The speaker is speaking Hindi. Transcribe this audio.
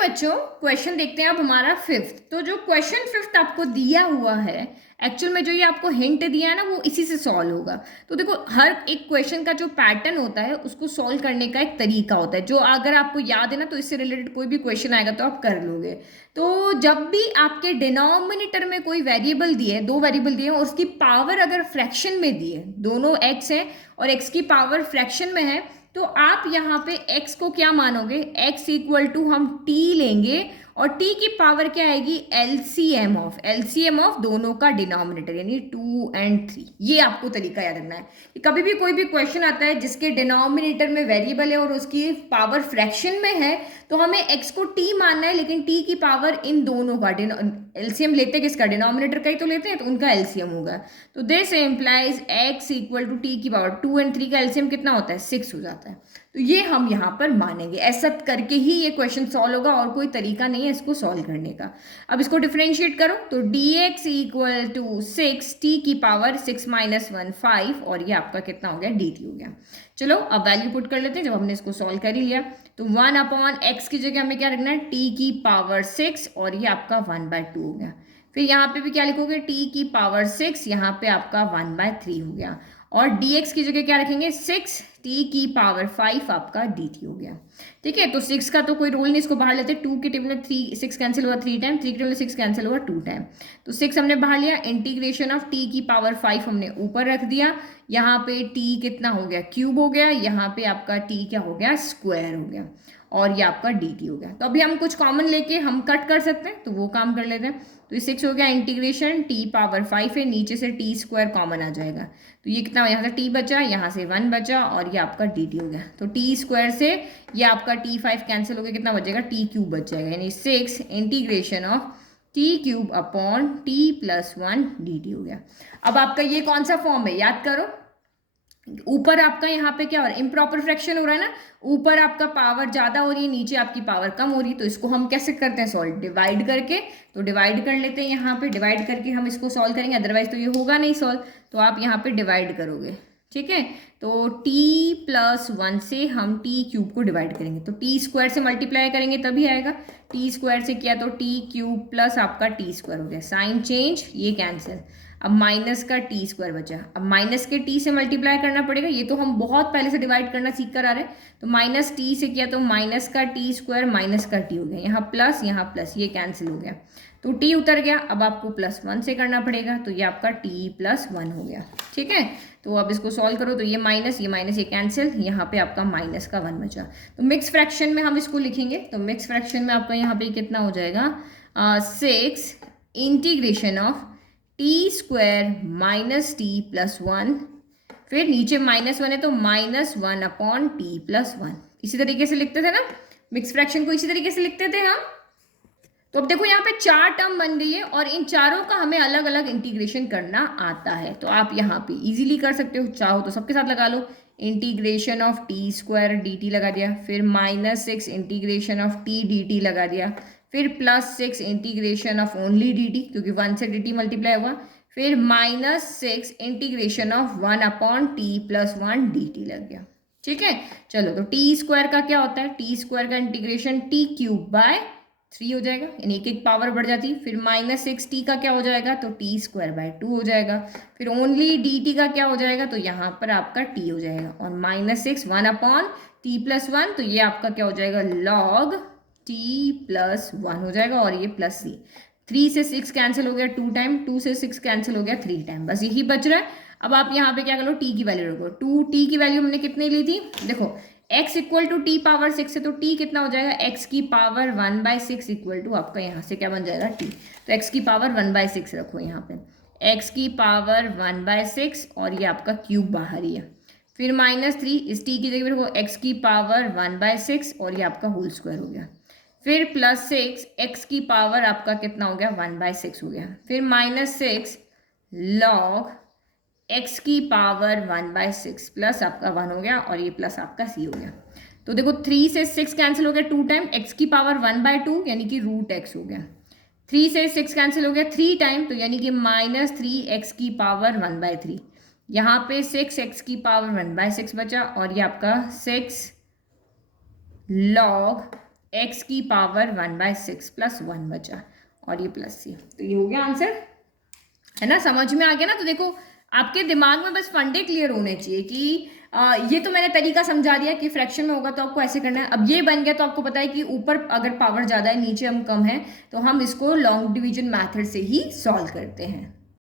बच्चों, क्वेश्चन देखते हैं अब हमारा फिफ्थ। तो जो क्वेश्चन फिफ्थ आपको दिया हुआ है, एक्चुअल में जो ये आपको हिंट दिया है ना, वो इसी से सॉल्व होगा। तो देखो, हर एक क्वेश्चन का जो पैटर्न होता है उसको सॉल्व करने का एक तरीका होता है, जो अगर आपको याद है ना, तो इससे रिलेटेड कोई भी क्वेश्चन आएगा तो आप कर लोगे। तो जब भी आपके डिनोमिनेटर में कोई वेरिएबल दिए, दो वेरिएबल दिए और उसकी पावर अगर फ्रैक्शन में दिए, दोनों एक्स है और एक्स की पावर फ्रैक्शन में है, तो आप यहाँ पे x को क्या मानोगे, x इक्वल टू हम t लेंगे और t की पावर क्या आएगी, एलसीएम ऑफ दोनों का डिनोमिनेटर, यानी 2 और 3। ये आपको तरीका याद रखना है कि कभी भी कोई भी क्वेश्चन आता है जिसके डिनोमिनेटर में वेरिएबल है और उसकी पावर फ्रैक्शन में है, तो हमें x को t मानना है, लेकिन t की पावर इन दोनों का एलसीएम लेते हैं, किसका, डिनोमिनेटर का ही तो लेते हैं, तो उनका एलसीएम होगा। तो this implies x equal to t की पावर 2 और 3 का एलसीएम कितना होता है, 6 हो जाता है। तो ये हम यहाँ पर मानेंगे, ऐसा करके ही ये क्वेश्चन सॉल्व होगा और कोई तरीका नहीं है इसको सॉल्व करने का। अब इसको डिफरेंशिएट करो तो dx इक्वल टू 6 टी की पावर 6 माइनस 1 5, और ये आपका कितना हो गया, dt हो गया। चलो अब वैल्यू पुट कर लेते हैं। जब हमने इसको सॉल्व कर ही लिया तो 1/x की जगह हमें क्या रखना है, t की पावर 6, और ये आपका 1/2 हो गया। फिर यहाँ पे भी क्या लिखोगे, t की पावर 6, यहाँ पे आपका 1/3 हो गया। और dx की जगह क्या रखेंगे, 6 t की पावर 5 आपका dt हो गया। ठीक है, तो 6 का तो कोई रोल नहीं, इसको बाहर लेते, 2 के टेबल में 3 6 कैंसिल हुआ 3 टाइम, 3 के टेबल में 6 कैंसिल हुआ 2 टाइम, तो 6 हमने बाहर लिया। इंटीग्रेशन ऑफ t की पावर 5 हमने ऊपर रख दिया, यहाँ पे t कितना हो गया, क्यूब हो गया, यहाँ पे आपका t क्या हो गया, स्क्वायर हो गया, और ये आपका dt हो गया। तो अभी हम कुछ कॉमन लेके हम कट कर सकते हैं, तो वो काम कर लेते हैं। तो ये 6 हो गया, इंटीग्रेशन t पावर 5 है, नीचे से t स्क्वायर कॉमन आ जाएगा, तो ये कितना, यहाँ से t बचा, यहाँ से 1 बचा, और ये आपका dt हो गया। तो t स्क्वायर से ये आपका t5 कैंसिल हो गया, कितना बचेगा, t क्यूब बच जाएगा, यानी 6 integration of t cube upon t plus 1 dt हो गया। अब आपका ये कौन सा फॉर्म है, याद करो। ऊपर आपका यहाँ पे क्या हो रहा है, इम्प्रॉपर फ्रैक्शन हो रहा है ना, ऊपर आपका पावर ज्यादा हो रही है, नीचे आपकी पावर कम हो रही है, तो इसको हम कैसे करते हैं सॉल्व, डिवाइड करके। तो डिवाइड कर लेते हैं, यहाँ पे डिवाइड करके हम इसको सॉल्व करेंगे, अदरवाइज तो ये होगा नहीं सॉल्व। तो आप यहाँ पे डिवाइड करोगे, ठीक है। तो t प्लस 1 से हम t क्यूब को डिवाइड करेंगे, तो t स्क्वायर से मल्टीप्लाई करेंगे तभी आएगा, t स्क्वायर से किया तो t क्यूब प्लस आपका t स्क्वायर हो गया, साइन चेंज, ये कैंसिल। अब माइनस का टी स्क्वायर बचा, अब माइनस के टी से मल्टीप्लाई करना पड़ेगा, ये तो हम बहुत पहले से डिवाइड करना सीख कर आ रहे हैं। तो माइनस टी से किया तो माइनस का टी स्क्वायर माइनस का टी हो गया, यहाँ प्लस, ये कैंसिल हो गया, तो टी उतर गया। अब आपको प्लस 1 से करना पड़ेगा, तो ये आपका टी प्लस 1 हो गया, ठीक है। तो अब इसको सॉल्व करो तो ये माइनस ये कैंसिल, यहाँ पे आपका माइनस का 1 बचा। तो मिक्स फ्रैक्शन में हम इसको लिखेंगे, तो मिक्स फ्रैक्शन में आपका यहाँ पे कितना हो जाएगा, 6 integration of T square minus T plus 1, फिर नीचे -1 है तो -1 अपॉन टी प्लस 1। इसी तरीके से लिखते थे ना, मिक्स फ्रैक्शन को इसी तरीके से लिखते थे हम। तो अब देखो यहाँ पे 4 टर्म बन गई है और इन चारों का हमें अलग अलग इंटीग्रेशन करना आता है, तो आप यहाँ पे इजीली कर सकते हो, चाहो तो सबके साथ लगा लो। Integration of T square D T लगा दिया, फिर -6 integration of T D T लगा दिया, फिर +6 integration of only D T, क्योंकि 1 से डी टी मल्टीप्लाई हुआ, फिर -6 integration of 1 upon T plus 1 D T लग गया, ठीक है। चलो, तो टी स्क्वायर का क्या होता है, टी स्क्वायर का इंटीग्रेशन टी क्यूब बाय 3 हो जाएगा, यानी एक पावर बढ़ जाती है। फिर -6t का क्या हो जाएगा, तो टी स्क्वायर बाय 2 हो जाएगा। फिर ओनली dt का क्या हो जाएगा, तो यहाँ पर आपका t हो जाएगा, और -6 1 अपॉन t प्लस 1, तो ये आपका क्या हो जाएगा, log t प्लस 1 हो जाएगा, और ये प्लस 3 से 6 कैंसिल हो गया 2 टाइम, 2 से 6 कैंसिल हो गया 3 टाइम, बस यही बच रहा है। अब आप यहाँ पे क्या करो, t की वैल्यू रखो। 2t की वैल्यू हमने कितनी ली थी, देखो x equal to t power 6 है, तो t कितना हो जाएगा, x की पावर 1/6 इक्वल टू आपका यहाँ से क्या बन जाएगा, t। तो x की पावर 1/6 रखो यहाँ पे, x की पावर 1/6, और ये आपका क्यूब बाहर ही है। फिर -3 इस t की जगह पे रखो, x की पावर 1/6, और ये आपका होल स्क्वायर हो गया। फिर +6 x की पावर आपका कितना हो गया, 1/6 हो गया। फिर -6 log x की पावर 1/6 प्लस आपका 1 हो गया, और ये प्लस आपका c हो गया। तो देखो 3 से 6 कैंसिल हो गया 2 टाइम, x की पावर 1/2 यानी कि √x हो गया। 3 से 6 कैंसिल हो गया 3 टाइम, तो यानी कि -3x की पावर 1/3। यहाँ पे 6x की पावर 1/6 बचा, और ये आपका 6 log x की पावर 1/6 प्लस 1 बचा और ये प्लस सी, तो ये हो गया आंसर, है ना, समझ में आ गया ना। तो देखो आपके दिमाग में बस फंडे क्लियर होने चाहिए कि ये तो मैंने तरीका समझा दिया कि फ्रैक्शन में होगा तो आपको ऐसे करना है। अब ये बन गया तो आपको पता है कि ऊपर अगर पावर ज़्यादा है नीचे हम कम है, तो हम इसको लॉन्ग डिवीजन मैथड से ही सॉल्व करते हैं।